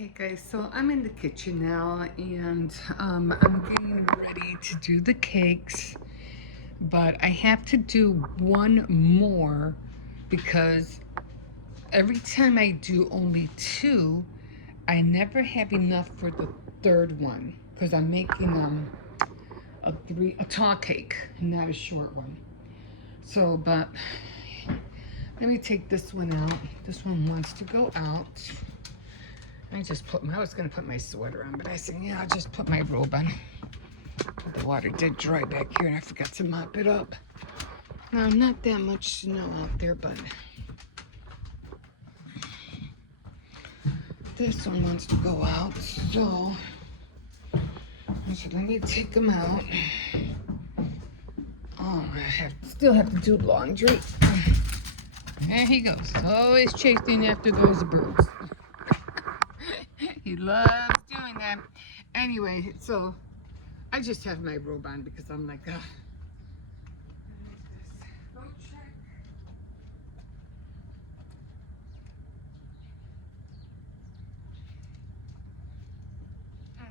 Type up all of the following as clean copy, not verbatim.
Okay guys, so I'm in the kitchen now and I'm getting ready to do the cakes, but I have to do one more because every time I do only two, I never have enough for the third one because I'm making a tall cake, not a short one. So, but let me take this one out. This one wants to go out. I was gonna put my sweater on, but I said, yeah, I'll just put my robe on. The water did dry back here and I forgot to mop it up. Now, not that much snow out there, but this one wants to go out, so I said, let me take them out. Oh, still have to do laundry. There he goes, always chasing after those birds. He loves doing that. Anyway, so I just have my robe on because I'm like, ugh.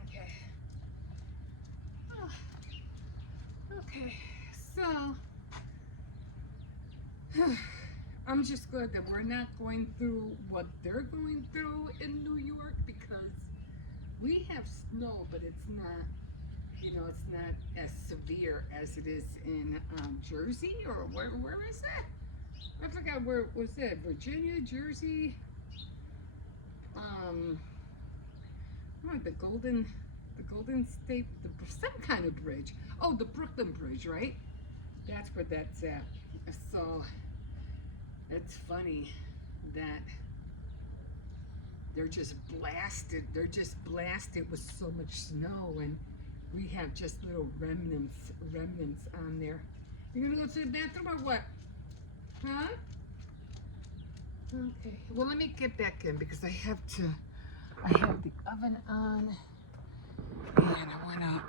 Okay. Oh, okay, so I'm just glad that we're not going through what they're going through in New York because we have snow, but it's not, it's not as severe as it is in Jersey, or where is that? I forgot where was it. Virginia, Jersey, the Golden State, some kind of bridge. Oh, the Brooklyn Bridge, right? That's where that's at. So it's funny that they're just blasted. They're just blasted with so much snow, and we have just little remnants on there. You're gonna go to the bathroom or what? Huh? Okay. Well, let me get back in because I have the oven on, and I wanna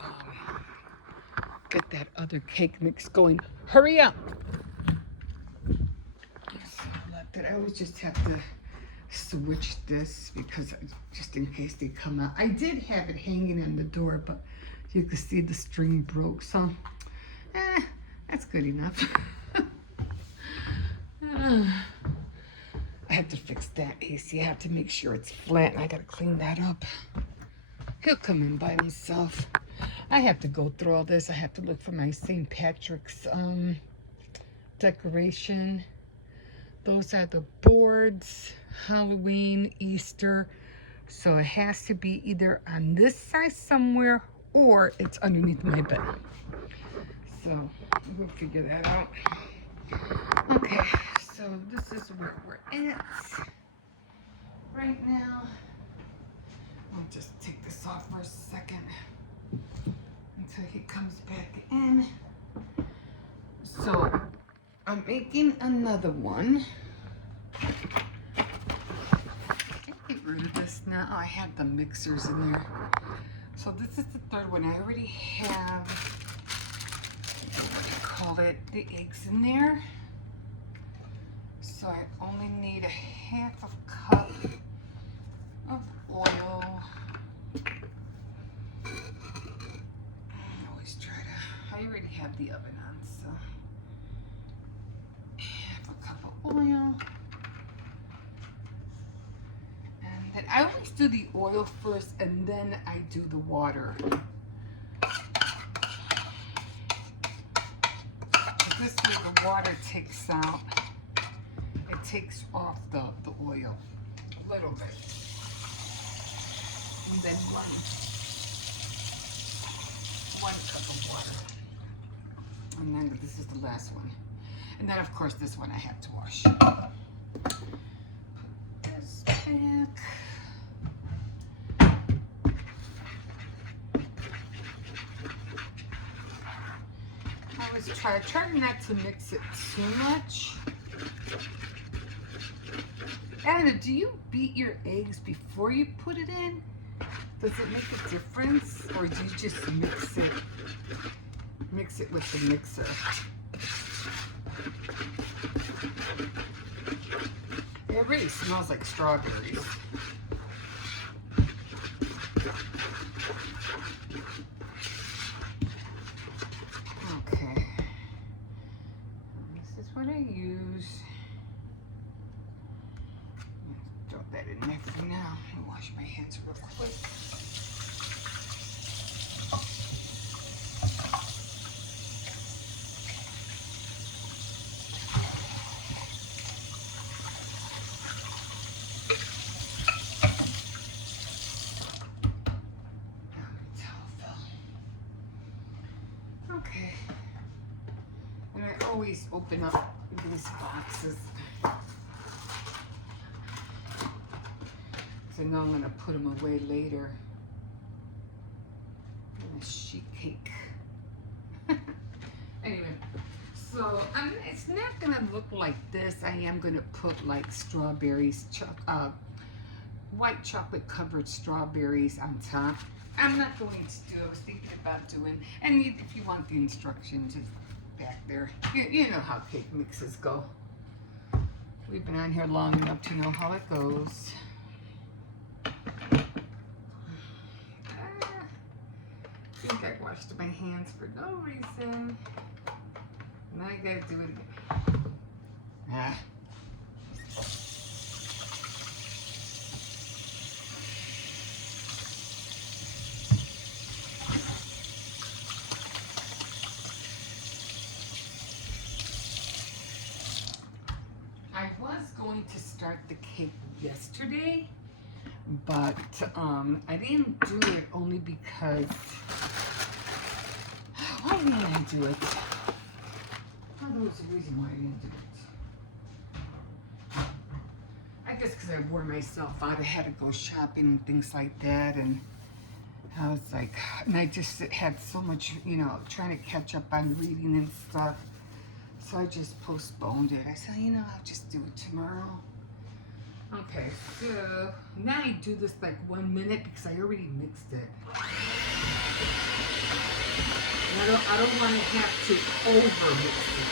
get that other cake mix going. Hurry up! So I always just have to switch this because just in case they come out. I did have it hanging on the door, but you can see the string broke, so that's good enough. I have to fix that AC. I have to make sure it's flat, and I gotta clean that up. He'll come in by himself. I have to go through all this. I have to look for my St. Patrick's decoration. Those are the boards, Halloween, Easter. So it has to be either on this side somewhere or it's underneath my bed. So we'll figure that out. Okay, so this is where we're at right now. I'll just take this off for a second until he comes back in. So I'm making another one. Get rid of this now. Oh, I have the mixers in there. So this is the third one. I already have, what do you call it, the eggs in there. So I only need a half a cup of oil. I always try to, I already have the oven on, so half a cup of oil. And then I always do the oil first and then I do the water. This way the water takes out, it takes off the oil a little bit. And then one cup of water. And then this is the last one. And then of course this one I have to wash. Put this back. I always try not to mix it too much. Anna, do you beat your eggs before you put it in? Does it make a difference, or do you just mix it with the mixer? It really smells like strawberries. for now. Let me wash my hands real quick. Okay. And I always open up these boxes. So now I'm going to put them away later. And a sheet cake. Anyway, so it's not going to look like this. I am going to put like strawberries, white chocolate covered strawberries on top. I'm not going to do, I was thinking about doing, and if you want the instructions, it's back there. You know how cake mixes go. We've been on here long enough to know how it goes. I think I washed my hands for no reason. Now I gotta do it again. I was going to start the cake yesterday, but I didn't do it only because, why didn't I do it? Well, there was a reason why I didn't do it. I guess because I wore myself out. I had to go shopping and things like that, and I was like, and I just had so much, you know, trying to catch up on reading and stuff. So I just postponed it. I said, you know, I'll just do it tomorrow. Okay, so now I do this like 1 minute because I already mixed it. And I don't want to have to over mix it.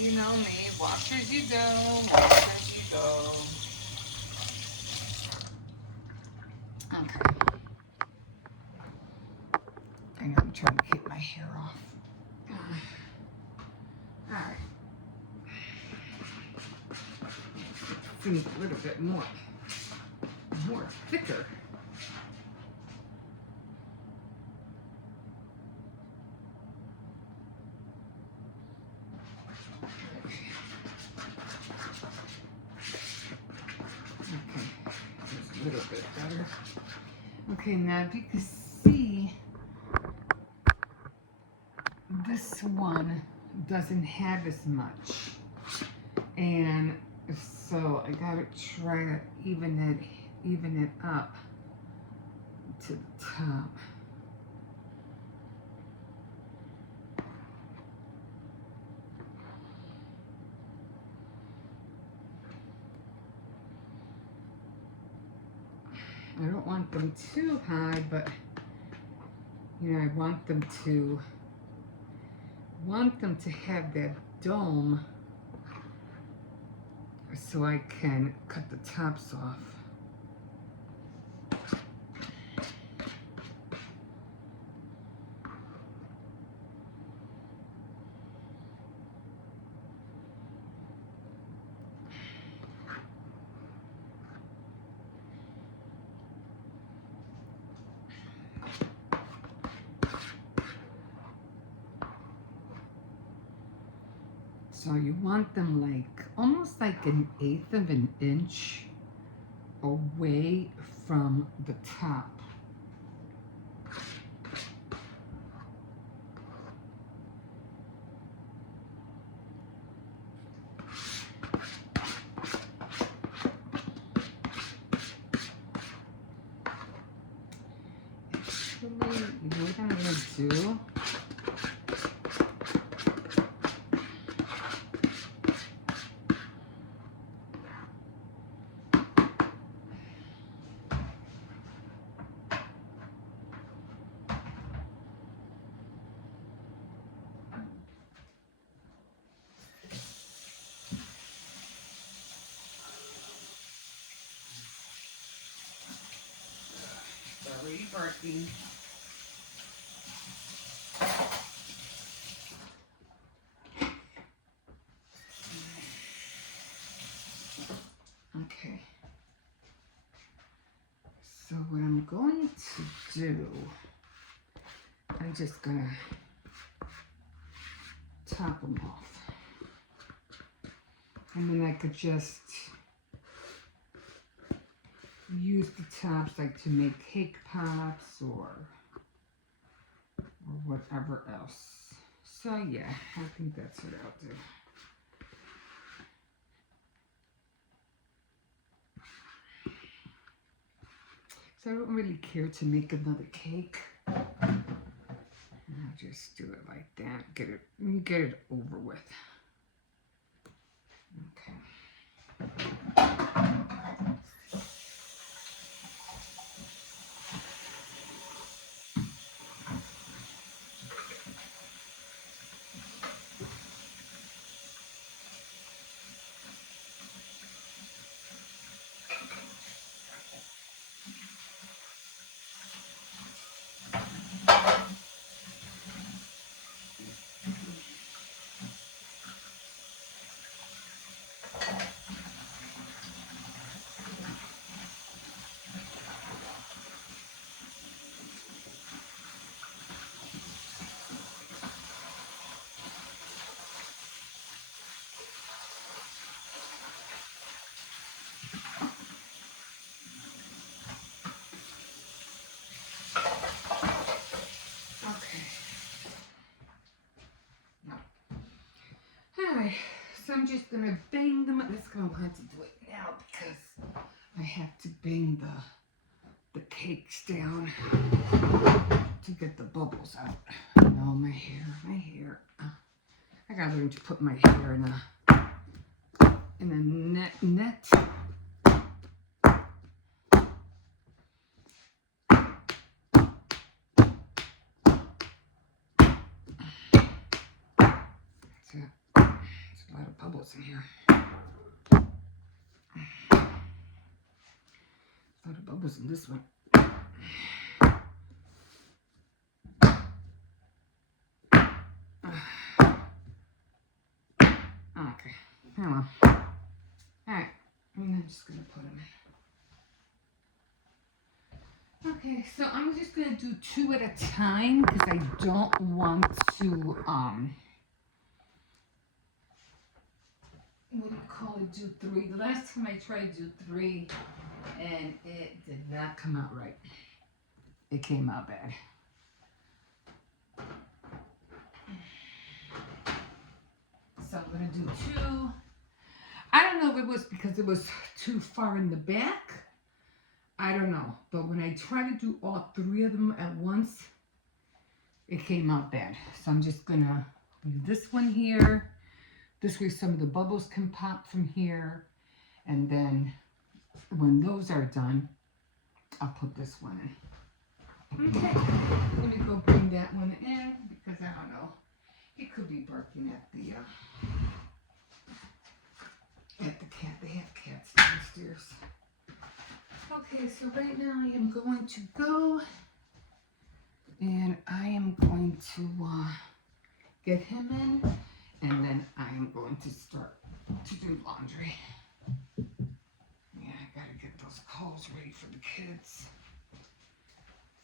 You know me, watch as you go, watch as you go. Okay. I know I'm trying to keep my hair off. Alright. Seems a little bit more thicker. A little bit better. Okay, now if you can see, this one doesn't have as much, and so I gotta try to even it up to the top. I don't want them too high, but you know, I want them to have that dome so I can cut the tops off. So you want them like almost like 1/8 of an inch away from the top. Actually, you know what I'm going to do? Already barking. Okay. So what I'm going to do, I'm just gonna top them off. And then I could just use the tops like to make cake pops or whatever else. So yeah, I think that's what I'll do. So I don't really care to make another cake. I'll just do it like that. Get it over with. Okay. Alright, so I'm just gonna bang them. Let's go ahead to do it now because I have to bang the cakes down to get the bubbles out. Oh, my hair. I gotta learn to put my hair in a net. There's a lot of bubbles in here. A lot of bubbles in this one. Okay. Oh well. Alright. I'm just gonna put them in. Okay, so I'm just gonna do 2 at a time because I don't want to what do you call it, do 3. The last time I tried to do 3 and it did not come out right. It came out bad. So I'm gonna do 2. I don't know if it was because it was too far in the back. I don't know. But when I try to do all 3 of them at once, it came out bad. So I'm just gonna leave this one here. This way some of the bubbles can pop from here. And then when those are done, I'll put this one in. Okay, let me go bring that one in because I don't know. It could be barking at the cat. They have cats downstairs. Okay, so right now I am going to go and I am going to get him in. And then I am going to start to do laundry. Yeah, I gotta get those clothes ready for the kids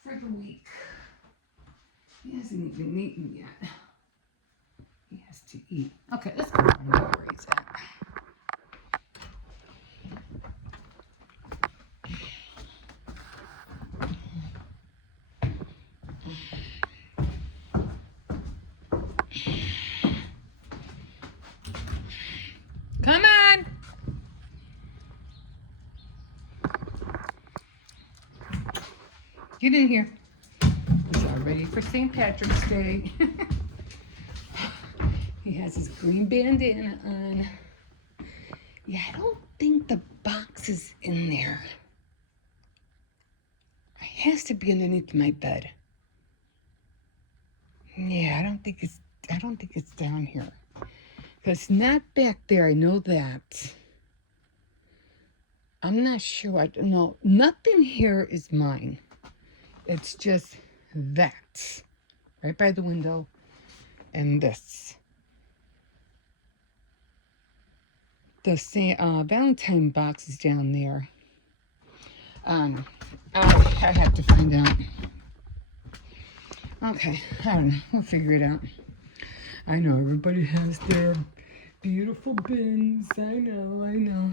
for the week. He hasn't even eaten yet. He has to eat. Okay, let's go find out where he's at. Get in here. He's all ready for St. Patrick's Day. He has his green bandana on. Yeah, I don't think the box is in there. It has to be underneath my bed. Yeah, I don't think it's down here. It's not back there, I know that. I'm not sure. I don't know. Nothing here is mine. It's just that. Right by the window. And this. The Valentine box is down there. I have to find out. Okay, I don't know. We'll figure it out. I know everybody has their beautiful bins. I know.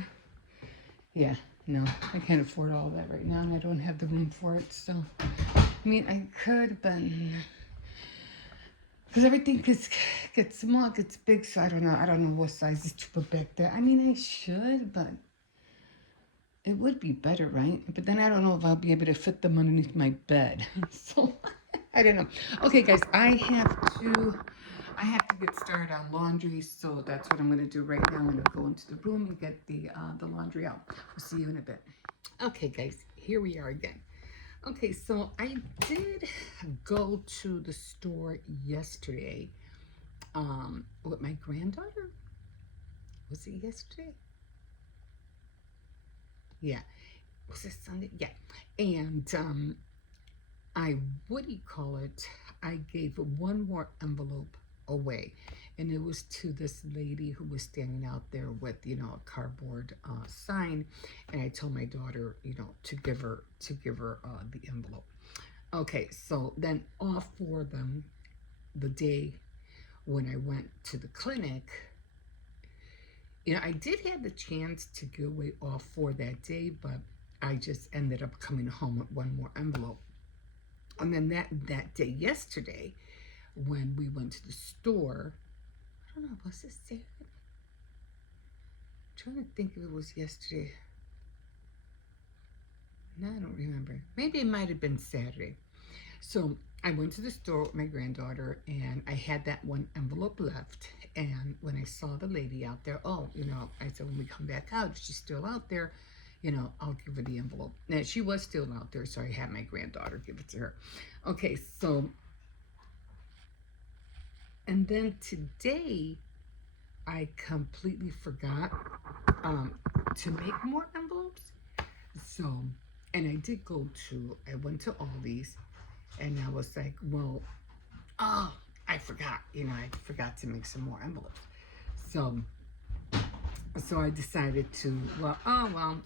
Yeah, no, I can't afford all that right now, and I don't have the room for it. So, I mean, I could, but because everything gets small, gets big. So I don't know what size is to put back there. I mean, I should, but it would be better, right? But then I don't know if I'll be able to fit them underneath my bed. So I don't know. Okay, guys, I have to get started on laundry, so that's what I'm going to do right now. I'm going to go into the room and get the laundry out. We'll see you in a bit. Okay, guys, here we are again. Okay, so I did go to the store yesterday with my granddaughter. Was it yesterday? Yeah. Was it Sunday? Yeah. And I gave one more envelope away, and it was to this lady who was standing out there with a cardboard sign, and I told my daughter to give her the envelope. Okay, so then all four of them, the day when I went to the clinic, I did have the chance to give away all four that day, but I just ended up coming home with one more envelope. And then that day yesterday, when we went to the store, I don't know, was it Saturday? I'm trying to think if it was yesterday. No, I don't remember. Maybe it might have been Saturday. So I went to the store with my granddaughter, and I had that one envelope left. And when I saw the lady out there, I said, when we come back out, if she's still out there, I'll give her the envelope. Now, she was still out there, so I had my granddaughter give it to her. Okay, so, and then today, I completely forgot to make more envelopes. So, and I went to Aldi's, and I was like, well, I forgot, I forgot to make some more envelopes. So I decided to,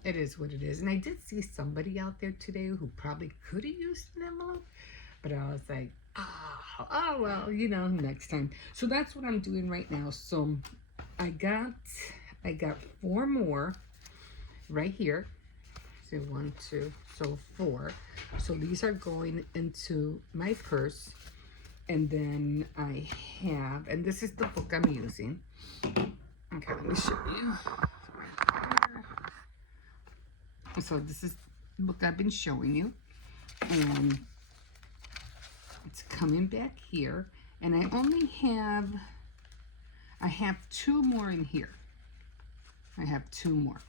it is what it is. And I did see somebody out there today who probably could have used an envelope, but I was like, next time. So that's what I'm doing right now. So I got 4 more right here. So 1, 2, so 4. So these are going into my purse. And then I have, and this is the book I'm using. Okay, let me show you. So this is the book I've been showing you. And it's coming back here. And I have 2 more in here. I have 2 more.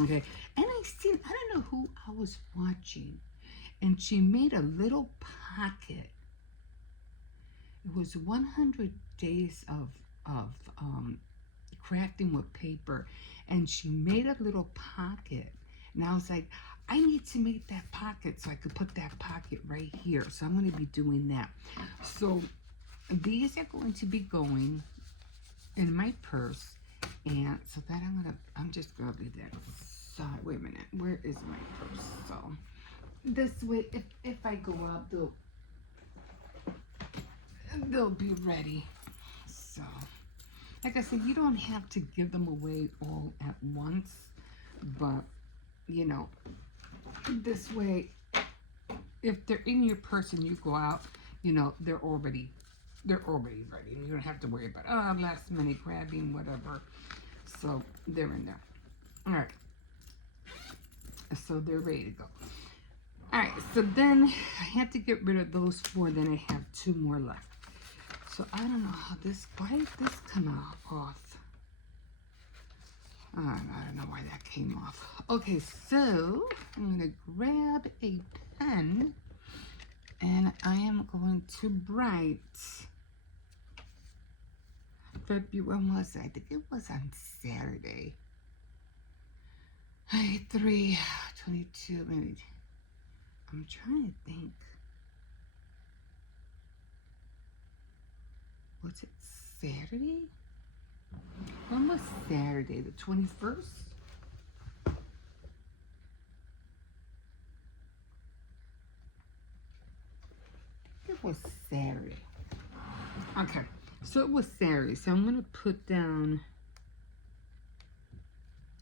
Okay, and I don't know who I was watching. And she made a little pocket. It was 100 days of crafting with paper, and she made a little pocket, and I was like, I need to make that pocket so I could put that pocket right here. So I'm going to be doing that. So these are going to be going in my purse, and so that I'm just going to do that side. Wait a minute, where is my purse? So this way, if I go out, they'll be ready. So, like I said, you don't have to give them away all at once, but this way, if they're in your purse and you go out, they're already ready. You don't have to worry about last minute grabbing, whatever. So they're in there. All right. So they're ready to go. All right, so then I have to get rid of those 4. Then I have 2 more left. So I don't know how this, why did this come off? I don't know why that came off. Okay, so I'm gonna grab a pen and I am going to write February, when was it? I think it was on Saturday. 3/22, maybe. I'm trying to think. Was it Saturday? When was Saturday? The 21st? It was Saturday. Okay, so it was Saturday. So I'm going to put down,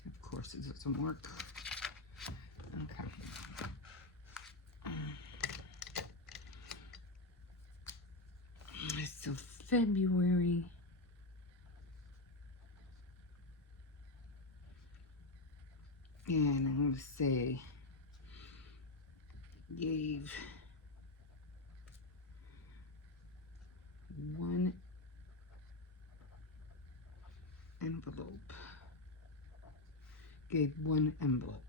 of course, it doesn't work. Okay. So February. And I'm going to say gave 1 envelope. Gave 1 envelope.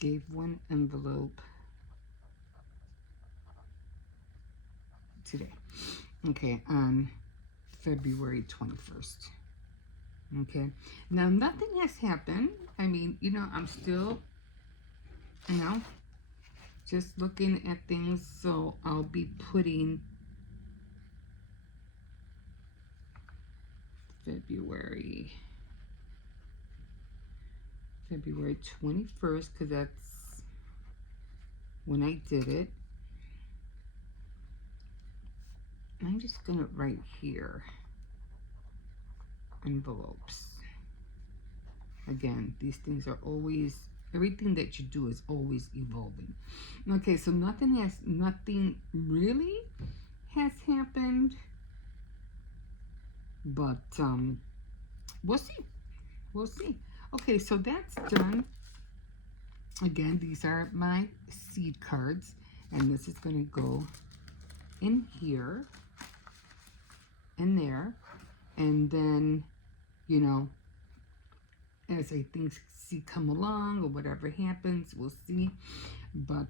Gave 1 envelope today. Okay, on February 21st. Okay, now nothing has happened. I mean, you know, I'm still, you know, just looking at things. So I'll be putting February 21st, because that's when I did it. I'm just gonna write here envelopes. Again, these things are always, everything that you do is always evolving. Okay, so nothing really has happened, but we'll see. Okay, so that's done. Again, these are my seed cards, and this is going to go in here and there, and then, you know, as I things come along or whatever happens, we'll see. But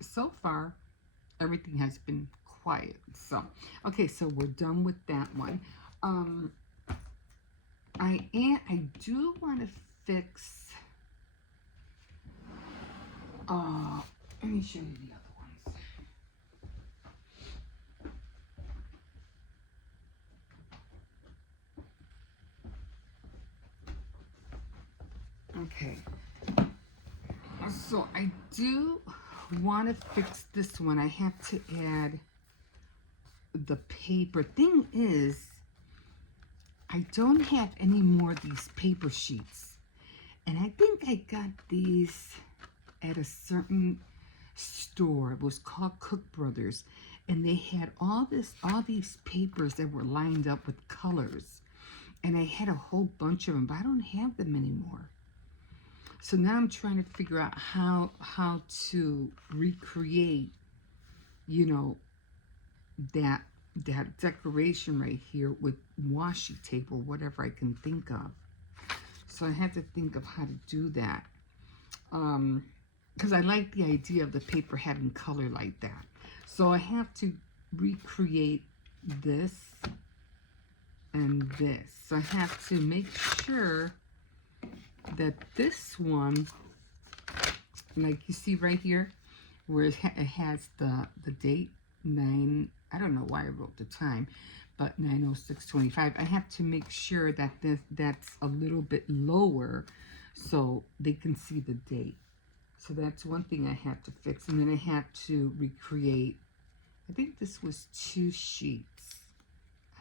so far everything has been quiet. So okay, so we're done with that one. I do want to fix, let me show you the other ones. Okay, so I do want to fix this one. I have to add the paper. Thing is, I don't have any more of these paper sheets, and I think I got these at a certain store. It was called Cook Brothers, and they had all these papers that were lined up with colors, and I had a whole bunch of them, but I don't have them anymore. So now I'm trying to figure out how to recreate, you know, that decoration right here with washi tape or whatever I can think of. So I have to think of how to do that, because I like the idea of the paper having color like that. So I have to recreate this and this. So I have to make sure that this one, like you see right here, where it has the date 9, I don't know why I wrote the time, but 9/06/25. I have to make sure that that's a little bit lower so they can see the date. So that's one thing I have to fix. And then I have to recreate, I think this was 2 sheets,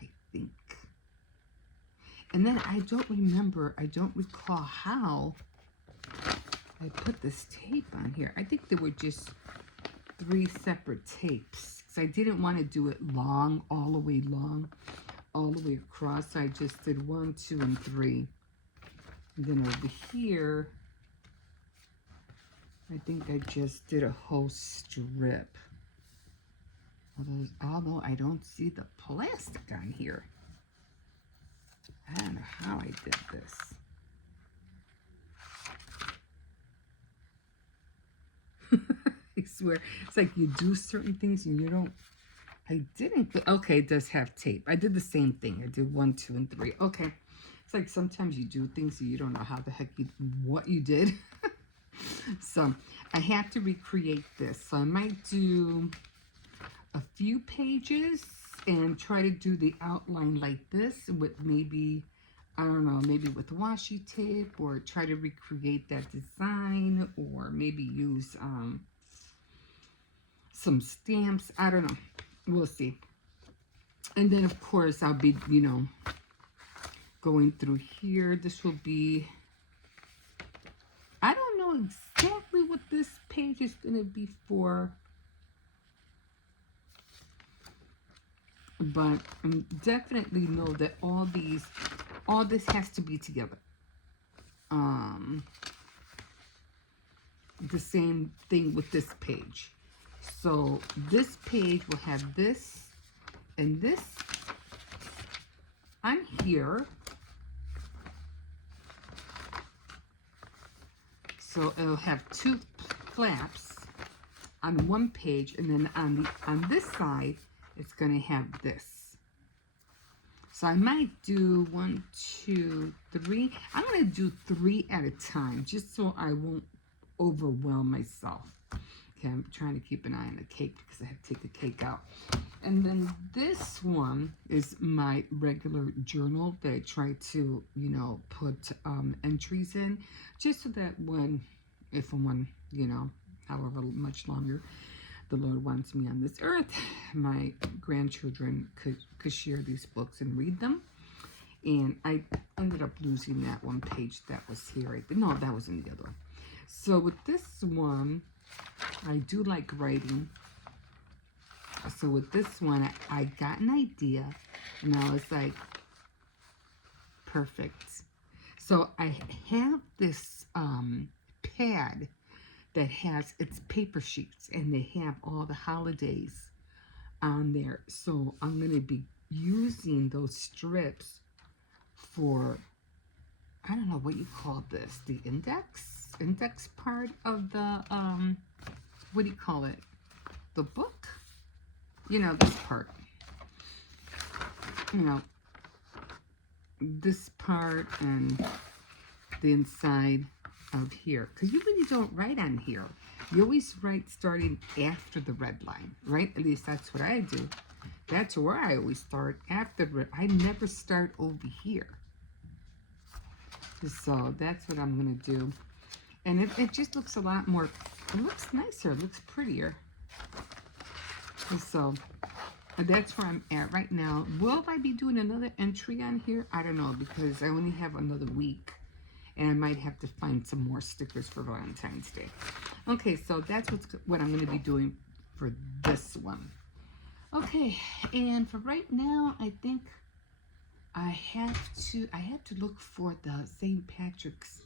I think. And then I don't recall how I put this tape on here. I think there were just 3 separate tapes. So I didn't want to do it long, all the way across. So I just did 1, 2, and 3. And then over here, I think I just did a whole strip. Although I don't see the plastic on here. I don't know how I did this. I swear, it's like you do certain things and you don't. I didn't. Okay, it does have tape. I did the same thing. I did 1, 2, and 3. Okay, it's like sometimes you do things and you don't know how the heck what you did. So I had to recreate this. So I might do a few pages and try to do the outline like this with maybe, I don't know, maybe with washi tape, or try to recreate that design, or maybe use some stamps. I don't know. We'll see. And then, of course, I'll be, going through here. This will be, I don't know exactly what this page is going to be for, but I definitely know that all this has to be together. The same thing with this page. So this page will have this and this on here. So it'll have 2 flaps on one page, and then on this side, it's going to have this. So I might do 1, 2, 3. I'm going to do 3 at a time, just so I won't overwhelm myself. Okay, I'm trying to keep an eye on the cake because I have to take the cake out. And then this one is my regular journal that I try to, put entries in, just so that if and when, however much longer the Lord wants me on this earth, my grandchildren could share these books and read them. And I ended up losing that one page that was here. No, that was in the other one. So with this one, I do like writing. So with this one, I got an idea, and I was like, perfect. So I have this pad that has its paper sheets, and they have all the holidays on there. So I'm going to be using those strips for, I don't know what you call this, the index part of the, what do you call it? The book? This part. This part and the inside of here. Because you really don't write on here. You always write starting after the red line, right? At least that's what I do. That's where I always start, after. I never start over here. So that's what I'm going to do. And it just looks a lot more, it looks nicer, it looks prettier. So that's where I'm at right now. Will I be doing another entry on here? I don't know, because I only have another week. And I might have to find some more stickers for Valentine's Day. Okay, so that's what I'm going to be doing for this one. Okay, and for right now, I think I have to look for the St. Patrick's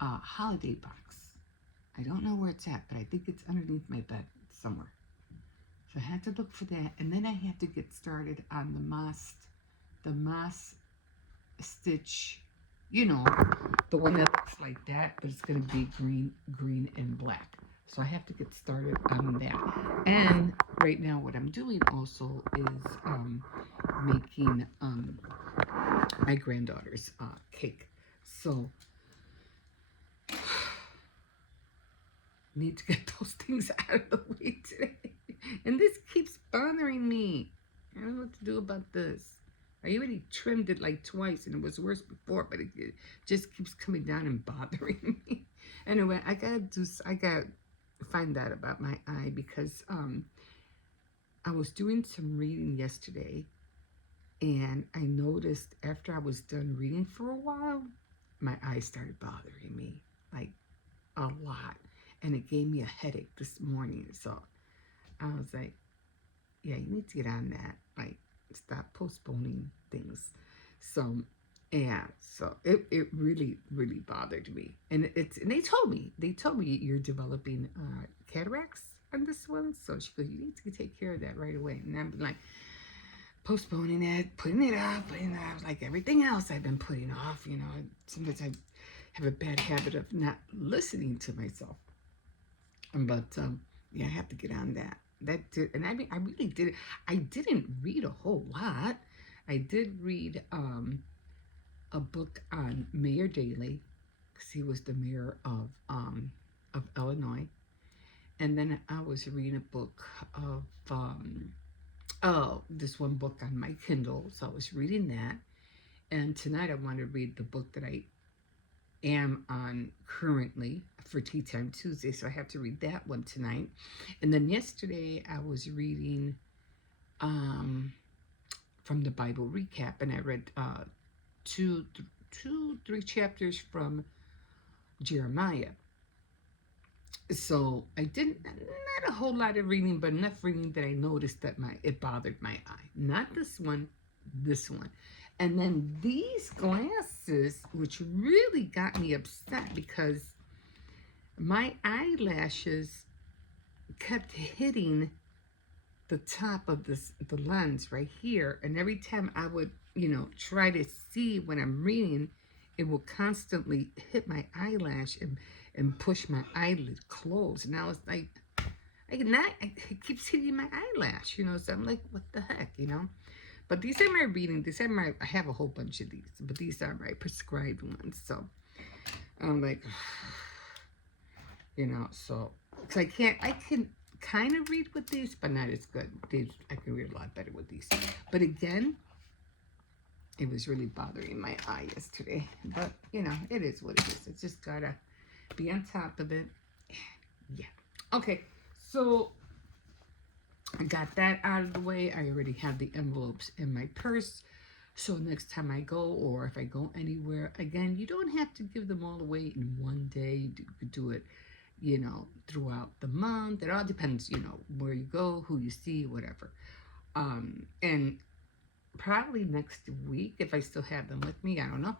holiday box. I don't know where it's at, but I think it's underneath my bed somewhere. So I had to look for that, and then I had to get started on the moss stitch, the one that looks like that, but it's going to be green, and black. So I have to get started on that. And right now, what I'm doing also is making my granddaughter's cake. So need to get those things out of the way today. And this keeps bothering me. I don't know what to do about this. I already trimmed it like twice, and it was worse before, but it just keeps coming down and bothering me. Anyway, I gotta find out about my eye, because I was doing some reading yesterday, and I noticed after I was done reading for a while, my eyes started bothering me, like a lot. And it gave me a headache this morning. So I was like, yeah, you need to get on that. Like, stop postponing things. So And so it really, really bothered me. And and they told me you're developing cataracts on this one. So she goes, you need to take care of that right away. And I'm like postponing it, putting it off, putting it off, like everything else I've been putting off. Sometimes I have a bad habit of not listening to myself. But yeah, I have to get on that. That did, and I mean, I really did. I didn't read a whole lot. I did read a book on Mayor Daley, because he was the mayor of Illinois, and then I was reading a book of this one book on my Kindle, so I was reading that. And tonight I want to read the book that I am on currently for Tea Time Tuesday, so I have to read that one tonight. And then yesterday I was reading from the Bible recap, and I read three chapters from Jeremiah. So I didn't, not a whole lot of reading, but enough reading that I noticed that it bothered my eye. Not this one, this one. And then these glasses, which really got me upset because my eyelashes kept hitting the top of the lens right here. And every time I would, try to see when I'm reading, it will constantly hit my eyelash and push my eyelid closed. And I was like, it keeps hitting my eyelash, so I'm like, what the heck, But these are my reading. I have a whole bunch of these, but these are my prescribed ones. So I'm like, so cause I can kind of read with these, but not as good. I can read a lot better with these. But again, it was really bothering my eye yesterday. But, it is what it is. It's just gotta be on top of it. Yeah. Okay, so I got that out of the way. I already have the envelopes in my purse. So next time I go, or if I go anywhere, again, you don't have to give them all away in one day. You could do it, throughout the month. It all depends, where you go, who you see, whatever. And probably next week, if I still have them with me, I don't know.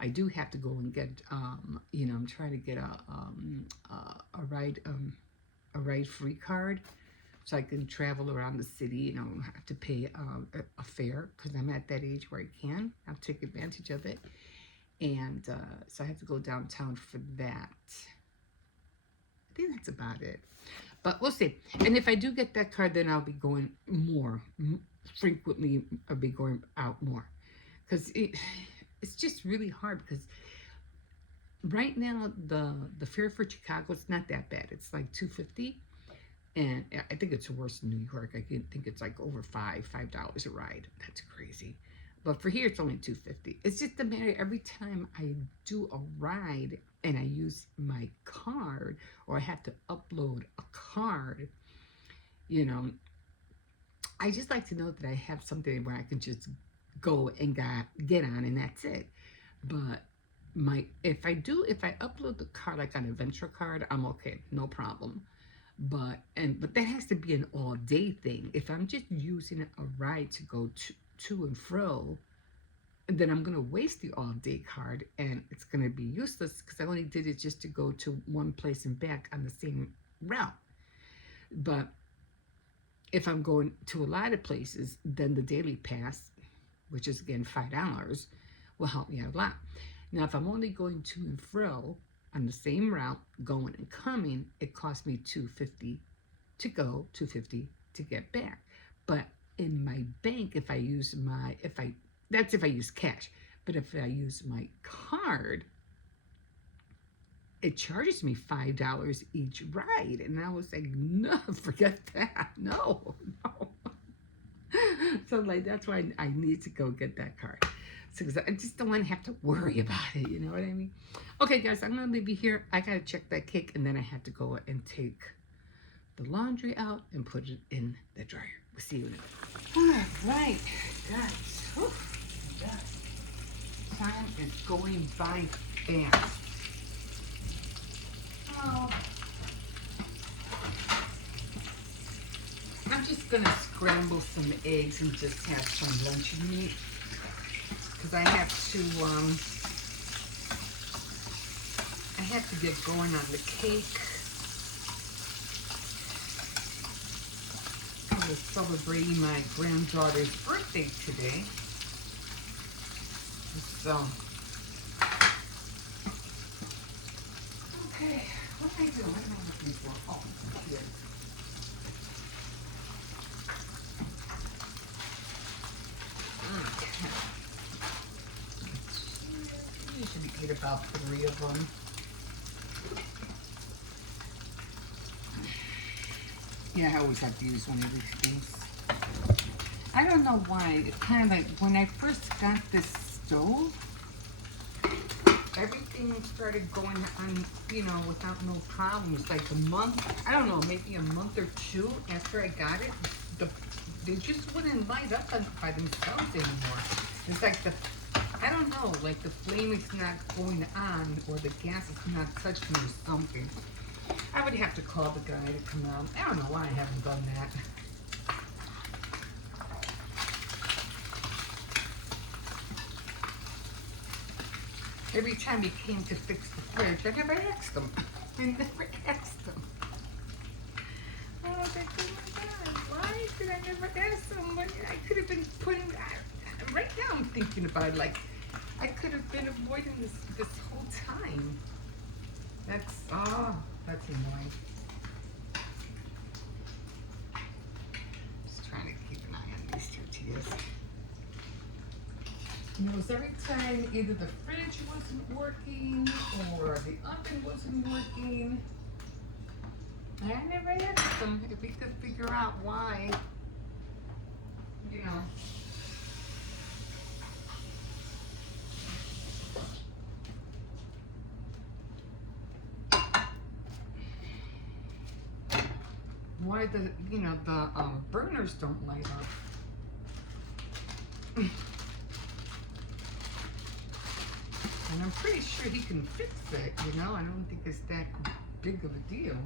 I do have to go and get, I'm trying to get a ride free card, so I can travel around the city. I don't have to pay a fare, because I'm at that age where I can. I'll take advantage of it. And so I have to go downtown for that. I think that's about it. But we'll see. And if I do get that card, then I'll be going more frequently. I'll be going out more. Because it's just really hard, because right now the fare for Chicago, it's not that bad. It's like $2.50. And I think it's worse in New York. I think it's like over $5 a ride. That's crazy. But for here, it's only $2.50. It's just a matter, every time I do a ride and I use my card, or I have to upload a card, I just like to know that I have something where I can just go and get on, and that's it. But if I upload the card like on a Venture card, I'm okay, no problem. But that has to be an all day thing. If I'm just using a ride to go to and fro, then I'm gonna waste the all day card, and it's gonna be useless, because I only did it just to go to one place and back on the same route. But if I'm going to a lot of places, then the daily pass, which is again $5, will help me out a lot. Now, if I'm only going to and fro on the same route, going and coming, it costs me $2.50 to go, $2.50 to get back. But in my bank, if I use that's if I use cash. But if I use my card, it charges me $5 each ride. And I was like, no, forget that. No. So like, that's why I need to go get that card. So I just don't want to have to worry about it. You know what I mean? Okay, guys, I'm going to leave you here. I got to check that cake, and then I have to go and take the laundry out and put it in the dryer. We'll see you in a minute. All right, guys. Whew. Time is going by fast. Oh. I'm just going to scramble some eggs and just have some lunch meat. because I have to get going on the cake. I was celebrating my granddaughter's birthday today. So, okay, what am I doing? What am I looking for? Oh, here. Okay. Usually eat about 3 of them. Yeah, I always have to use one of these things. I don't know why. It's kind of like when I first got this stove, everything started going on, you know, without no problems. Like a month, I don't know, maybe a month or 2 after I got it, they just wouldn't light up by themselves anymore. It's like I don't know, like the flame is not going on or the gas is not touching or something. I would have to call the guy to come out. I don't know why I haven't done that. Every time he came to fix the fridge, I never asked him. I never asked him. I was like, oh my God, why did I never ask him? When I could have been putting, right now I'm thinking about it, like, I could have been avoiding this whole time. That's annoying. Just trying to keep an eye on these tortillas. You know, it was every time either the fridge wasn't working or the oven wasn't working. And I never asked him if he could figure out why, you know. Why the burners don't light up. And I'm pretty sure he can fix it, you know? I don't think it's that big of a deal.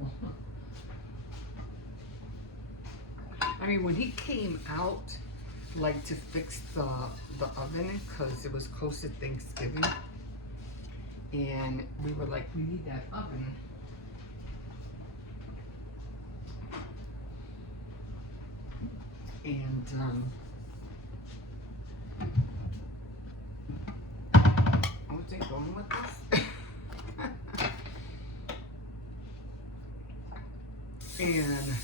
I mean, when he came out, like, to fix the oven, because it was close to Thanksgiving, and we were like, we need that oven. And, what's it going with this? And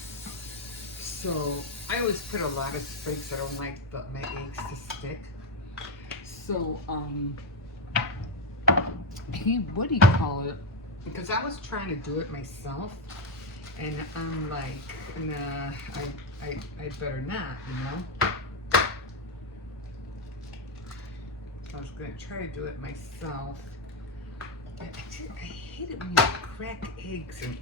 so I always put a lot of sprigs. I don't like my eggs to stick. So, what do you call it? Because I was trying to do it myself, and I'm like, nah, I better not, you know? I was gonna try to do it myself. But I hate it when you crack eggs and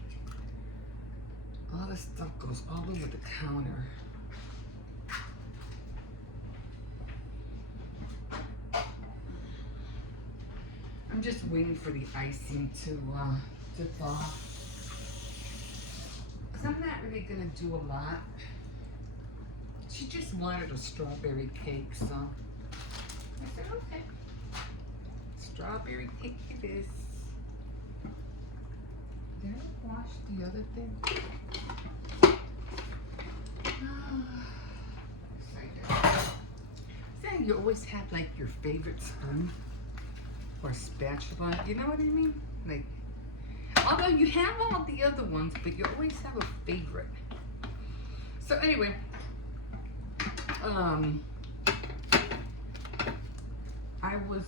all this stuff goes all over the counter. I'm just waiting for the icing to thaw. Because I'm not really gonna do a lot. She just wanted a strawberry cake, so I said, okay. Strawberry cake it is. Did I wash the other thing? Saying you always have like your favorite spoon or spatula, you know what I mean? Like, although you have all the other ones, but you always have a favorite. So anyway, I was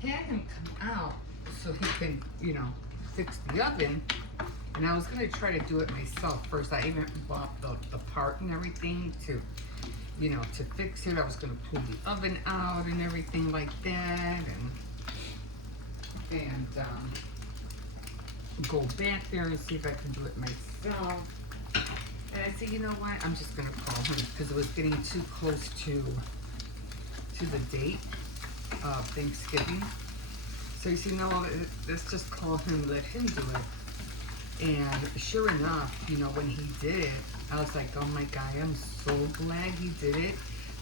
had him come out so he can, you know, fix the oven. And I was gonna try to do it myself first. I even bought the part and everything to, you know, to fix it. I was gonna pull the oven out and everything like that, and go back there and see if I can do it myself. And I said, you know what? I'm just gonna call him because it was getting too close to the date of Thanksgiving. So you see, no, let's just call him, let him do it. And sure enough, you know, when he did it, I was like, oh my God, I'm so glad he did it,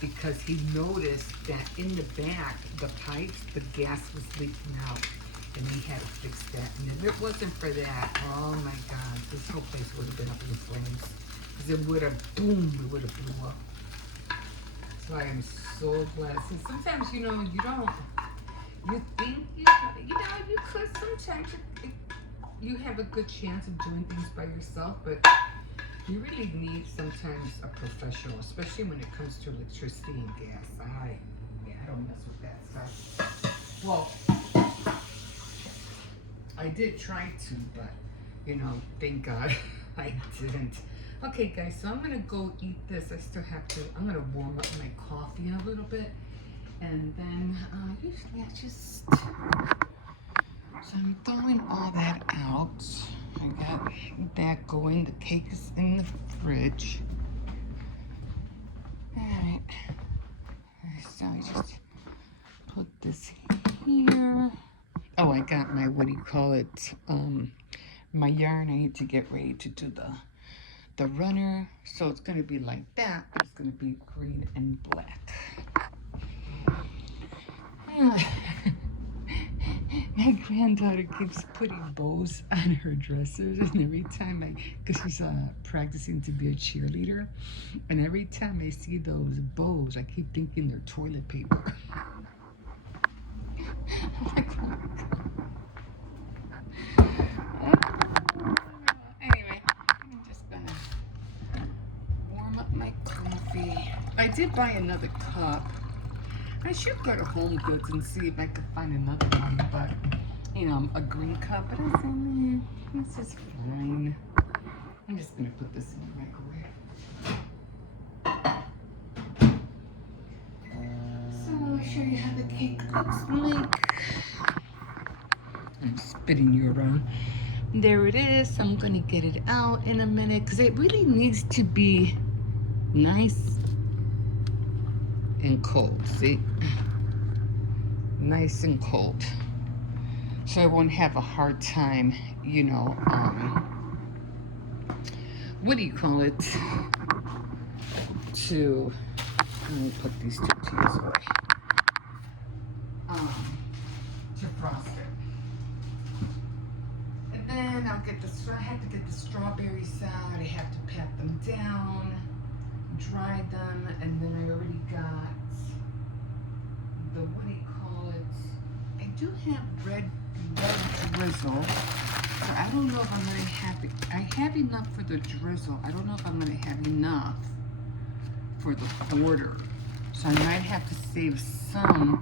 because he noticed that in the back, the pipes, the gas was leaking out, and he had to fix that. And if it wasn't for that, oh my God, this whole place would have been up in flames. Because it would have, boom, it would have blew up. So I am so blessed. And sometimes, you know, you think, you could sometimes, you have a good chance of doing things by yourself, but you really need sometimes a professional, especially when it comes to electricity and gas. I don't mess with that stuff. Well, I did try to, but, you know, thank God I didn't. Okay, guys, so I'm going to go eat this. I'm going to warm up my coffee a little bit. And then, usually I just, so I'm throwing all that out. I got that going. The cake is in the fridge. Alright. So I just put this here. Oh, I got my, what do you call it? My yarn. I need to get ready to do the runner. So it's going to be like that. It's going to be green and black. My granddaughter keeps putting bows on her dressers, and every time because she's practicing to be a cheerleader, and every time I see those bows, I keep thinking they're toilet paper. Anyway, I'm just gonna warm up my coffee. I did buy another cup. I should go to Home Goods and see if I could find another one, but, you know, a green cup. But I said, this is fine. I'm just going to put this in the microwave. So I'll show you how the cake looks like. I'm spitting you around. There it is. I'm going to get it out in a minute because it really needs to be nice and cold. See? Nice and cold. So I won't have a hard time, you know, what do you call it? Let me put these tortillas away. To frost it. And then I have to get the strawberries out. I have to pat them down, dry them, and then I already got the, what do you call it? I do have red drizzle. So I don't know if I'm going to have it. I have enough for the drizzle. I don't know if I'm going to have enough for the border. So I might have to save some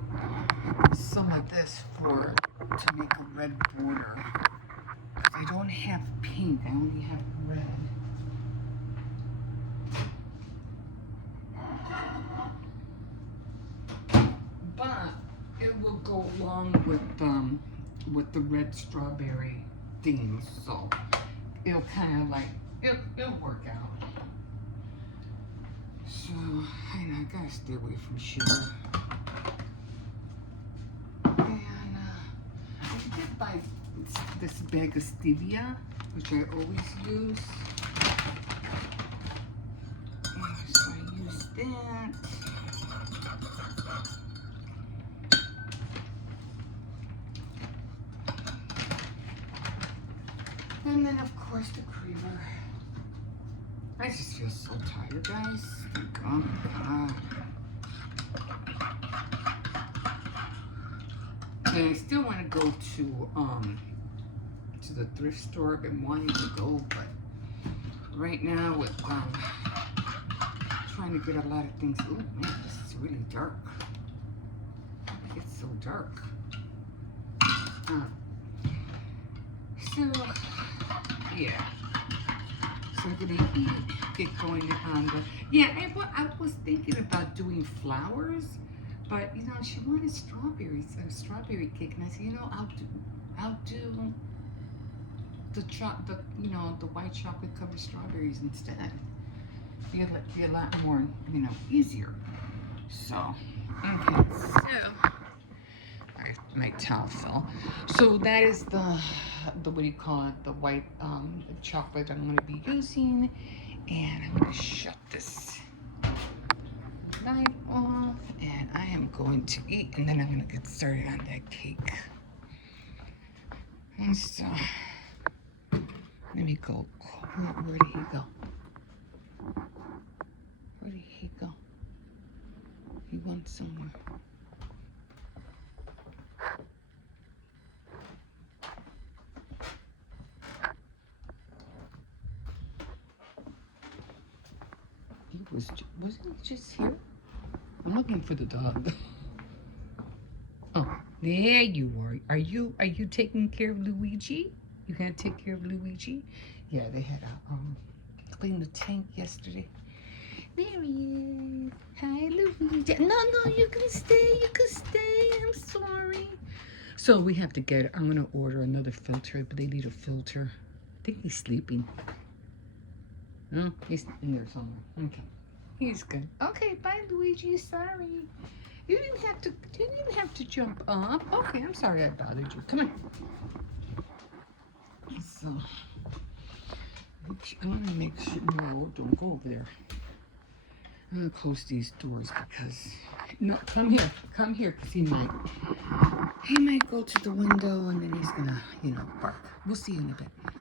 of this to make a red border. I don't have pink. I only have red. But it will go along with the red strawberry theme, so it'll kind of like it'll work out. So I gotta stay away from sugar. And I did buy this bag of stevia, which I always use. And so I use that. And then, of course, the creamer. I just feel so tired, guys. Oh, God. And I still want to go to the thrift store. I've been wanting to go, but right now with trying to get a lot of things. Oh man, this is really dark. It's so dark. So yeah. So I'm gonna get going on the. Yeah, I was thinking about doing flowers, but you know she wanted strawberries, a strawberry cake, and I said, you know, I'll do the white chocolate covered strawberries instead. Be a lot more, you know, easier. So okay, so my towel fell. So that is the what do you call it? The white chocolate I'm going to be using, and I'm going to shut this night off, and I am going to eat, and then I'm going to get started on that cake. And so, let me go. Where did he go? Where did he go? He went somewhere. Wasn't he just here? I'm looking for the dog. Oh, there you are. Are you taking care of Luigi? You gonna take care of Luigi? Yeah, they had a clean the tank yesterday. There he is. Hi, Luigi. No, you can stay. You can stay. I'm sorry. So we have to get. I'm gonna order another filter, but they need a filter. I think he's sleeping. No, he's in there somewhere. Okay. He's good. Okay, bye, Luigi. Sorry. You didn't have to jump up. Okay, I'm sorry I bothered you. Come on. So, I want to make sure. No, don't go over there. I'm gonna close these doors because. No, come here, because he might go to the window and then he's gonna, bark. We'll see you in a bit.